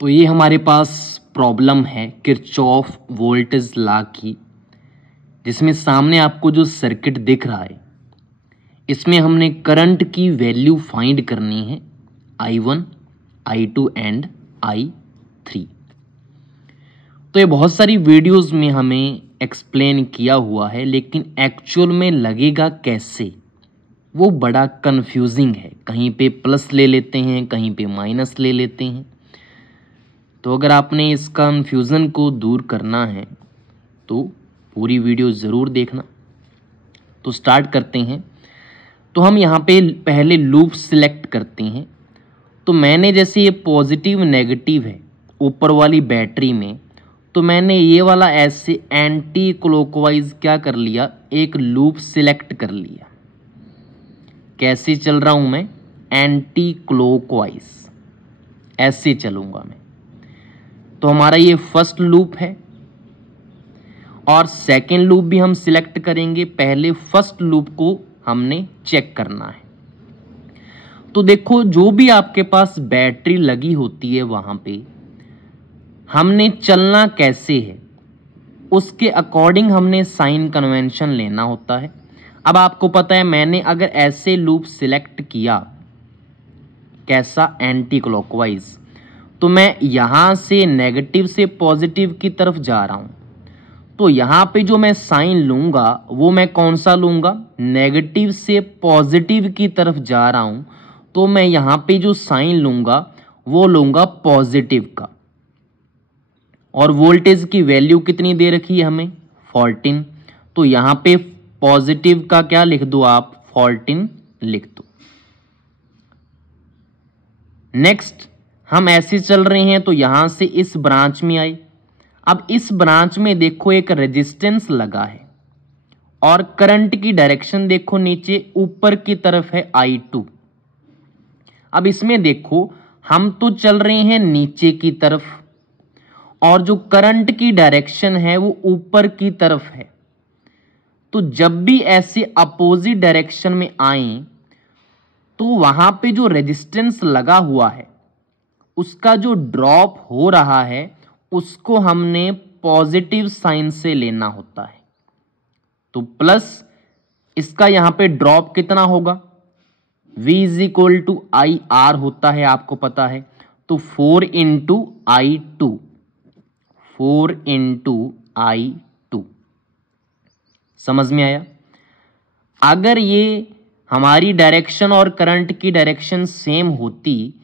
तो ये हमारे पास प्रॉब्लम है किरचॉफ वोल्टेज लॉ की, जिसमें सामने आपको जो सर्किट दिख रहा है इसमें हमने करंट की वैल्यू फाइंड करनी है I1, I2 एंड I3। तो ये बहुत सारी वीडियोस में हमें एक्सप्लेन किया हुआ है, लेकिन एक्चुअल में लगेगा कैसे वो बड़ा कंफ्यूजिंग है। कहीं पे प्लस ले लेते हैं, कहीं पे माइनस ले लेते हैं। तो अगर आपने इस कंफ्यूजन को दूर करना है तो पूरी वीडियो ज़रूर देखना। तो स्टार्ट करते हैं। तो हम यहाँ पे पहले लूप सिलेक्ट करते हैं। तो मैंने जैसे ये पॉजिटिव नेगेटिव है ऊपर वाली बैटरी में, तो मैंने ये वाला ऐसे एंटी क्लॉकवाइज क्या कर लिया, एक लूप सिलेक्ट कर लिया। कैसे चल रहा हूं मैं, एंटी क्लॉकवाइज, ऐसे चलूंगा मैं। तो हमारा ये फर्स्ट लूप है और सेकेंड लूप भी हम सिलेक्ट करेंगे। पहले फर्स्ट लूप को हमने चेक करना है। तो देखो, जो भी आपके पास बैटरी लगी होती है वहां पे हमने चलना कैसे है उसके अकॉर्डिंग हमने साइन कन्वेंशन लेना होता है। अब आपको पता है, मैंने अगर ऐसे लूप सिलेक्ट किया, कैसा, एंटी क्लॉकवाइज, तो मैं यहां से नेगेटिव से पॉजिटिव की तरफ जा रहा हूं। तो यहां पे जो मैं साइन लूंगा वो मैं कौन सा लूंगा, नेगेटिव से पॉजिटिव की तरफ जा रहा हूं, तो मैं यहां पे जो साइन लूंगा वो लूंगा पॉजिटिव का। और वोल्टेज की वैल्यू कितनी दे रखी है हमें, 14। तो यहां पे पॉजिटिव का क्या लिख दो आप, 14 लिख दो। नेक्स्ट हम ऐसे चल रहे हैं, तो यहां से इस ब्रांच में आए। अब इस ब्रांच में देखो एक रेजिस्टेंस लगा है और करंट की डायरेक्शन देखो नीचे ऊपर की तरफ है I2। अब इसमें देखो हम तो चल रहे हैं नीचे की तरफ और जो करंट की डायरेक्शन है वो ऊपर की तरफ है। तो जब भी ऐसे अपोजिट डायरेक्शन में आए तो वहां पे जो रेजिस्टेंस लगा हुआ है उसका जो ड्रॉप हो रहा है उसको हमने पॉजिटिव साइन से लेना होता है। तो प्लस इसका यहां पे ड्रॉप कितना होगा, V = IR होता है, आपको पता है। तो 4 × I2, 4 × I2, समझ में आया। अगर ये हमारी डायरेक्शन और करंट की डायरेक्शन सेम होती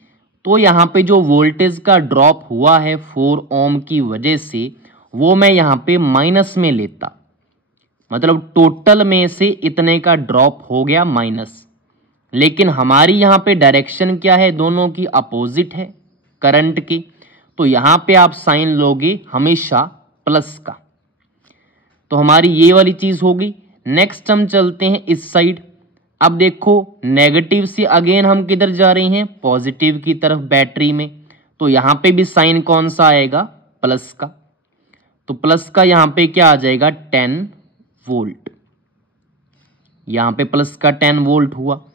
तो यहाँ पे जो वोल्टेज का ड्रॉप हुआ है 4 ओम की वजह से, वो मैं यहाँ पे माइनस में लेता। मतलब टोटल में से इतने का ड्रॉप हो गया माइनस। लेकिन हमारी यहाँ पे डायरेक्शन क्या है, दोनों की अपोजिट है करंट की, तो यहाँ पे आप साइन लोगे हमेशा प्लस का। तो हमारी ये वाली चीज होगी। नेक्स्ट हम चलते हैं इस साइड। अब देखो नेगेटिव से अगेन हम किधर जा रहे हैं, पॉजिटिव की तरफ बैटरी में। तो यहां पे भी साइन कौन सा आएगा, प्लस का। तो प्लस का यहां पे क्या आ जाएगा, 10 वोल्ट। यहां पे प्लस का 10 वोल्ट हुआ।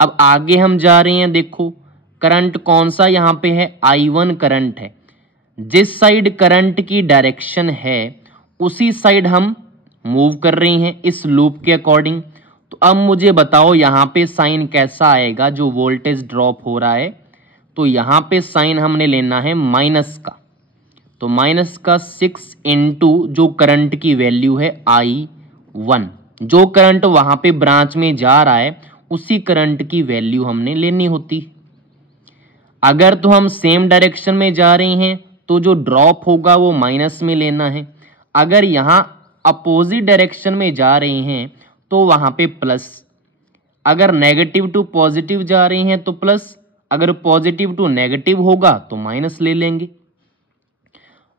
अब आगे हम जा रहे हैं, देखो करंट कौन सा यहां पे है, I1 करंट है। जिस साइड करंट की डायरेक्शन है उसी साइड हम मूव कर रहे हैं इस लूप के अकॉर्डिंग। तो अब मुझे बताओ यहां पे साइन कैसा आएगा, जो वोल्टेज ड्रॉप हो रहा है। तो यहां पे साइन हमने लेना है माइनस का। तो माइनस का 6 × जो करंट की वैल्यू है I1, जो करंट वहां पे ब्रांच में जा रहा है उसी करंट की वैल्यू हमने लेनी होती। अगर तो हम सेम डायरेक्शन में जा रहे हैं तो जो ड्रॉप होगा वो माइनस में लेना है। अगर यहां अपोजिट डायरेक्शन में जा रहे हैं तो वहां पे प्लस। अगर नेगेटिव टू पॉजिटिव जा रहे हैं तो प्लस, अगर पॉजिटिव टू नेगेटिव होगा तो माइनस ले लेंगे।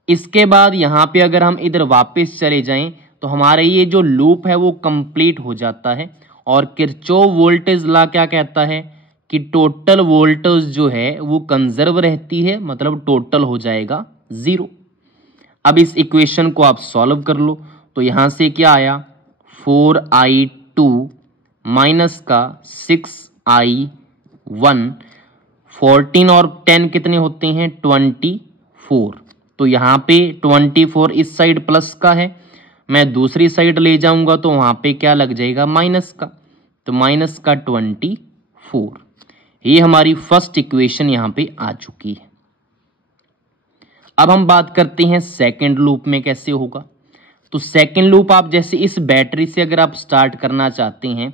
इसके बाद यहां पे अगर हम इधर वापस चले जाएं तो हमारा ये जो लूप है वो कंप्लीट हो जाता है। और किरचॉफ वोल्टेज लॉ क्या कहता है कि टोटल वोल्टेज जो है वो कंजर्व रहती है, मतलब टोटल हो जाएगा 0। अब इस इक्वेशन को आप सॉल्व कर लो। तो यहां से क्या आया, 4I2 माइनस का 6I1, 14 और 10 कितने होते हैं, 20 4। तो यहाँ पे 24 इस साइड प्लस का है, मैं दूसरी साइड ले जाऊंगा तो वहां पे क्या लग जाएगा, माइनस का। तो माइनस का 24। ये हमारी फर्स्ट इक्वेशन यहाँ पे आ चुकी है। अब हम बात करते हैं सेकंड लूप में कैसे होगा। तो सेकंड लूप आप जैसे इस बैटरी से अगर आप स्टार्ट करना चाहते हैं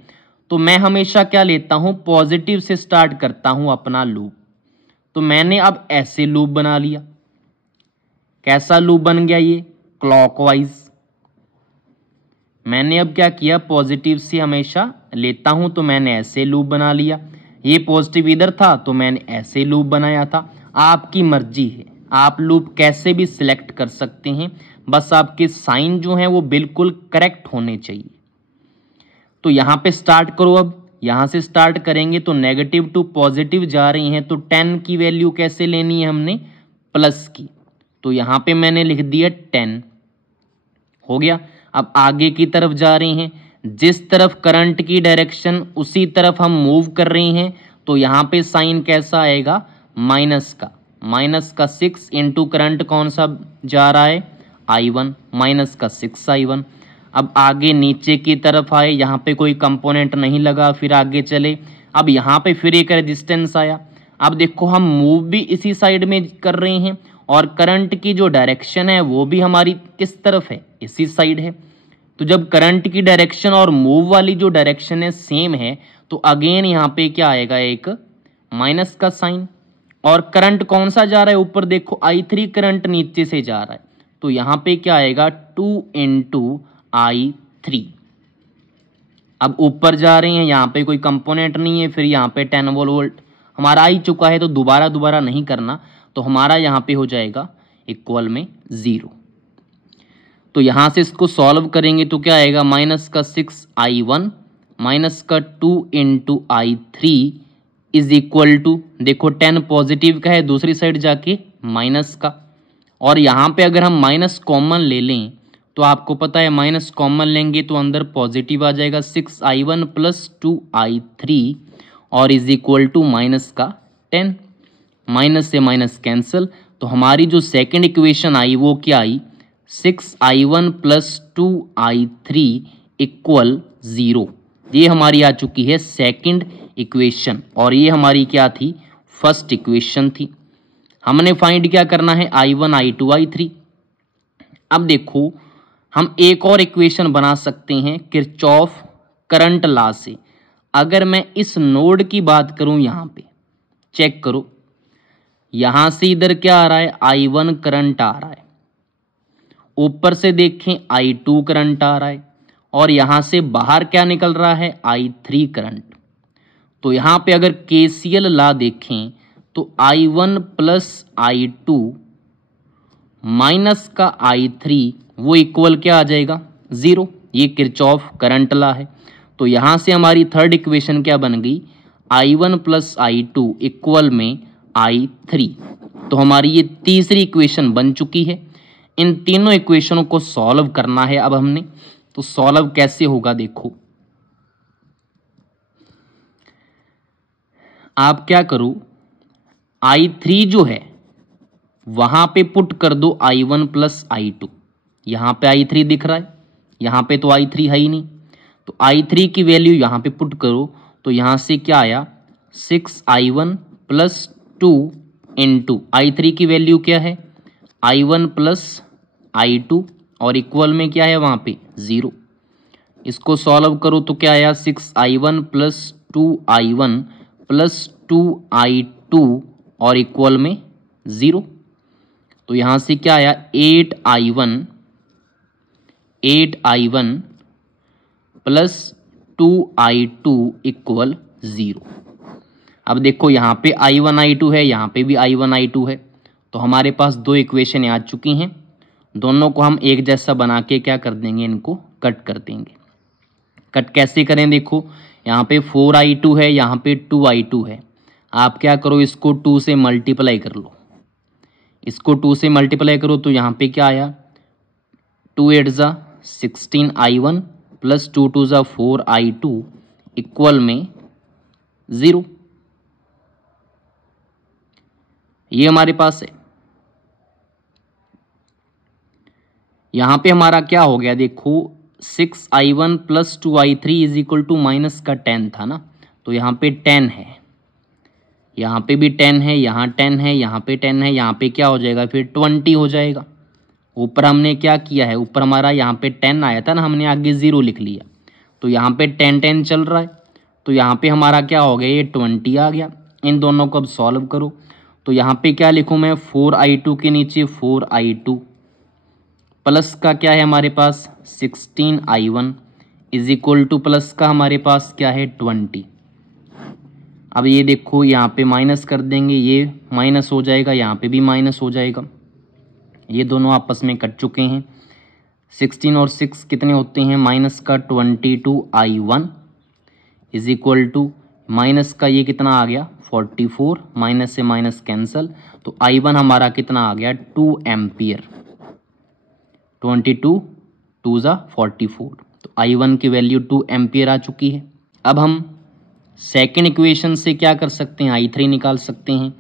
तो मैं हमेशा क्या लेता हूं, पॉजिटिव से स्टार्ट करता हूं अपना लूप। तो मैंने अब ऐसे लूप बना लिया। कैसा लूप बन गया ये, क्लॉकवाइज। मैंने अब क्या किया, पॉजिटिव से हमेशा लेता हूं तो मैंने ऐसे लूप बना लिया। ये पॉजिटिव इधर था तो मैंने ऐसे लूप बनाया था। आपकी मर्जी है, आप लूप कैसे भी सिलेक्ट कर सकते हैं, बस आपके साइन जो हैं वो बिल्कुल करेक्ट होने चाहिए। तो यहाँ पे स्टार्ट करो। अब यहाँ से स्टार्ट करेंगे तो नेगेटिव टू पॉजिटिव जा रही हैं, तो 10 की वैल्यू कैसे लेनी है हमने, प्लस की। तो यहाँ पे मैंने लिख दिया 10, हो गया। अब आगे की तरफ जा रही हैं, जिस तरफ करंट की डायरेक्शन उसी तरफ हम मूव कर रही हैं, तो यहाँ पे साइन कैसा आएगा, माइनस का। माइनस का 6 इंटू करंट कौन सा जा रहा है, I1, माइनस का 6I1। अब आगे नीचे की तरफ आए, यहाँ पे कोई कंपोनेंट नहीं लगा, फिर आगे चले। अब यहाँ पे फिर एक रेजिस्टेंस आया। अब देखो हम मूव भी इसी साइड में कर रहे हैं और करंट की जो डायरेक्शन है वो भी हमारी किस तरफ है, इसी साइड है। तो जब करंट की डायरेक्शन और मूव वाली जो डायरेक्शन है सेम है, तो अगेन यहाँ पे क्या आएगा, एक माइनस का साइन। और करंट कौन सा जा रहा है ऊपर, देखो I3 करंट नीचे से जा रहा है, तो यहाँ पे क्या आएगा, 2 इंटू I3। अब ऊपर जा रहे हैं, यहाँ पे कोई कंपोनेंट नहीं है, फिर यहाँ पे 10 वोल्ट हमारा आ ही चुका है, तो दोबारा नहीं करना। तो हमारा यहाँ पे हो जाएगा इक्वल में 0। तो यहाँ से इसको सॉल्व करेंगे तो क्या आएगा, माइनस का 6I1 माइनस का 2 into I3 is equal to, देखो 10 पॉजिटिव का है, दूसरी साइड जाके माइनस का। और यहाँ पे अगर हम माइनस कॉमन ले लें तो आपको पता है माइनस कॉमन लेंगे तो अंदर पॉजिटिव आ जाएगा, 6I1 प्लस 2I3 और इज इक्वल टू माइनस का 10। माइनस से माइनस कैंसिल, तो हमारी जो सेकंड इक्वेशन आई वो क्या आई, 6I1 प्लस 2I3 इक्वल 0। ये हमारी आ चुकी है सेकंड इक्वेशन, और ये हमारी क्या थी, फर्स्ट इक्वेशन थी। हमने फाइंड क्या करना है, I1 I2 I3। अब देखो हम एक और इक्वेशन बना सकते हैं किरचॉफ करंट लॉ से। अगर मैं इस नोड की बात करूं, यहां पे चेक करो, यहां से इधर क्या आ रहा है, I1 करंट आ रहा है, ऊपर से देखें I2 करंट आ रहा है, और यहां से बाहर क्या निकल रहा है, I3 करंट। तो यहां पे अगर KCL लॉ देखें तो I1 प्लस I2 माइनस का I3 वो इक्वल क्या आ जाएगा, 0। ये किरचॉफ करंट लॉ है। तो यहां से हमारी थर्ड इक्वेशन क्या बन गई, I1 प्लस I2 इक्वल में I3। तो हमारी ये तीसरी इक्वेशन बन चुकी है। इन तीनों इक्वेशनों को सॉल्व करना है अब हमने। तो सॉल्व कैसे होगा, देखो आप क्या करो, I3 जो है वहां पे पुट कर दो I1 प्लस I2। यहां पे I3 दिख रहा है, यहां पे तो I3 है ही नहीं, तो I3 की वैल्यू यहां पे पुट करो। तो यहां से क्या आया, 6I1 प्लस 2 इंटू I3 की वैल्यू क्या है, I1 प्लस I2 और इक्वल में क्या है वहां पे 0। इसको सॉल्व करो तो क्या आया, 6I1 plus 2I1 plus 2I2 और इक्वल में 0। तो यहां से क्या आया, 8I1 प्लस 2I2 इक्वल 0। अब देखो यहाँ पे I1 I2 है, यहाँ पे भी I1 I2 है, तो हमारे पास दो इक्वेशन आ चुकी हैं। दोनों को हम एक जैसा बना के क्या कर देंगे, इनको कट कर देंगे। कट कैसे करें, देखो यहाँ पे 4I2 है, यहाँ पे 2I2 है। आप क्या करो, इसको 2 से मल्टीप्लाई कर लो। इसको 2 से मल्टीप्लाई करो तो यहाँ पे क्या आया, 2 8 जा 16I1 प्लस 2 2 जा 4I2 इक्वल में 0। ये हमारे पास है। यहाँ पे हमारा क्या हो गया, देखो 6i1 + 2i3 is equal to minus का 10 था ना, तो यहाँ पे 10 है, यहाँ पे भी 10 है, यहाँ 10 है, यहाँ पे 10 है, यहाँ पे क्या हो जाएगा फिर 20 हो जाएगा। ऊपर हमने क्या किया है, ऊपर हमारा यहाँ पे 10 आया था ना, हमने आगे 0 लिख लिया, तो यहाँ पे 10 चल रहा है, तो यहाँ पे हमारा क्या हो गया, ये 20 आ गया। इन दोनों को अब सॉल्व करो, तो यहाँ पे क्या लिखूँ मैं, 4i2 के नीचे 4i2 प्लस का क्या है हमारे पास 16i1 is equal two plus का हमारे पास क्या है 20। अब ये देखो यहाँ पे माइनस कर देंगे, ये माइनस हो जाएगा, यहाँ पे भी माइनस हो जाएगा, ये दोनों आपस में कट चुके हैं। 16 और 6 कितने होते हैं, माइनस का 22i1 is equal to minus का ये कितना आ गया 44, माइनस से माइनस कैंसल, तो i1 हमारा कितना आ गया 2 एम्पियर, 22 2 ज़ा 44, तो i1 की वैल्यू 2 एम्पियर आ चुकी है। अब हम सेकेंड इक्वेशन से क्या कर सकते हैं, i3 निकाल सकते हैं।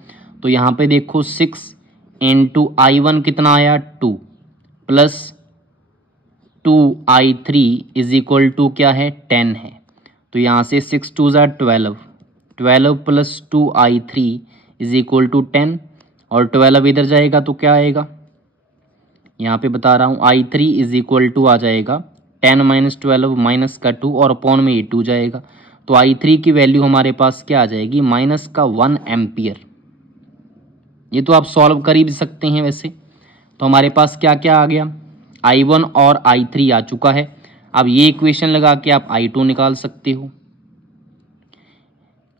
तो यहाँ पे देखो 6 इंटू i1 कितना आया 2 plus 2i3 is equal to क्या है 10 है, तो यहाँ से 6 2 ज़ा 12, 12 plus 2i3 is equal to 10, और 12 इधर जाएगा तो क्या आएगा, यहाँ पे बता रहा हूँ i3 इज इक्वल टू आ जाएगा 10 - 12 माइनस का 2 और अपॉन में ये 2 जाएगा, तो i3 की वैल्यू हमारे पास क्या आ जाएगी माइनस का 1 एम्पियर। ये तो आप सॉल्व कर ही भी सकते हैं वैसे। तो हमारे पास क्या क्या आ गया, i1 और i3 आ चुका है। अब ये इक्वेशन लगा के आप i2 निकाल सकते हो,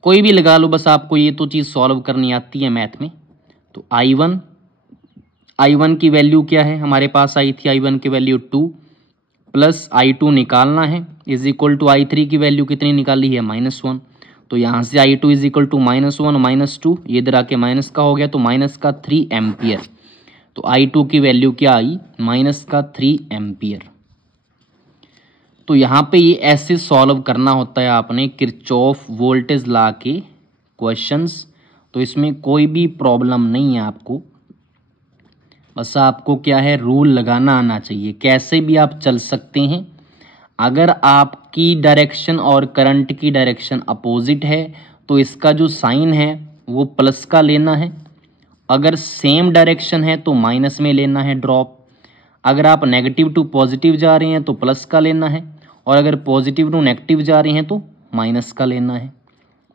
कोई भी लगा लो, बस आपको ये तो चीज़ सॉल्व करनी आती है मैथ में। तो i1 की वैल्यू क्या है, हमारे पास आई थी i1 की वैल्यू 2 प्लस i2 निकालना है, इज इक्वल टू i3 की वैल्यू कितनी निकाली है -1, तो यहाँ से i2 इज इक्वल टू -1 -2, ये इधर आके माइनस का हो गया, तो माइनस का 3 एम्पियर, तो i2 की वैल्यू क्या आई माइनस का 3 एम्पियर। तो यहाँ पे ये ऐसे सॉल्व करना होता है आपने किरचॉफ वोल्टेज लॉ के क्वेश्चंस, तो इसमें कोई भी प्रॉब्लम नहीं है आपको, बस आपको क्या है रूल लगाना आना चाहिए, कैसे भी आप चल सकते हैं। अगर आपकी डायरेक्शन और करंट की डायरेक्शन अपोजिट है तो इसका जो साइन है वो प्लस का लेना है, अगर सेम डायरेक्शन है तो माइनस में लेना है ड्रॉप, अगर आप नेगेटिव टू पॉजिटिव जा रहे हैं तो प्लस का लेना है, और अगर पॉजिटिव टू नेगेटिव जा रहे हैं तो माइनस का लेना है।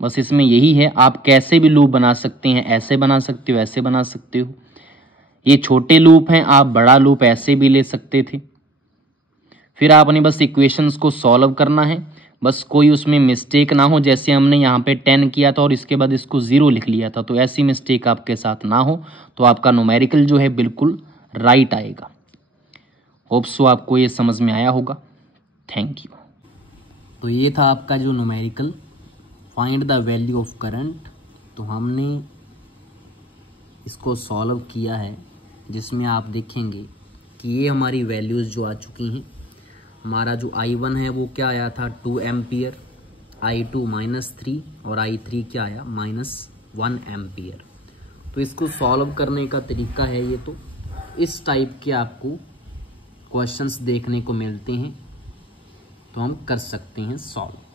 बस इसमें यही है, आप कैसे भी लूप बना सकते हैं, ऐसे बना सकते हो, ऐसे बना सकते हो। ये छोटे लूप हैं, आप बड़ा लूप ऐसे भी ले सकते थे। फिर आपने बस इक्वेशंस को सॉल्व करना है, बस कोई उसमें मिस्टेक ना हो, जैसे हमने यहाँ पे 10 किया था और इसके बाद इसको 0 लिख लिया था, तो ऐसी मिस्टेक आपके साथ ना हो, तो आपका न्यूमेरिकल जो है बिल्कुल राइट आएगा। होप सो आपको ये समझ में आया होगा। Thank you. तो ये था आपका जो numerical find the value of current, तो हमने इसको सॉल्व किया है, जिसमें आप देखेंगे कि ये हमारी वैल्यूज़ जो आ चुकी हैं। हमारा जो i1 है वो क्या आया था 2 एम्पियर, i2 -3 और i3 क्या आया -1 एम्पियर। तो इसको सॉल्व करने का तरीका है ये, तो इस टाइप के आपको क्वेश्चंस देखने को मिलते हैं, तो हम कर सकते हैं सॉल्व।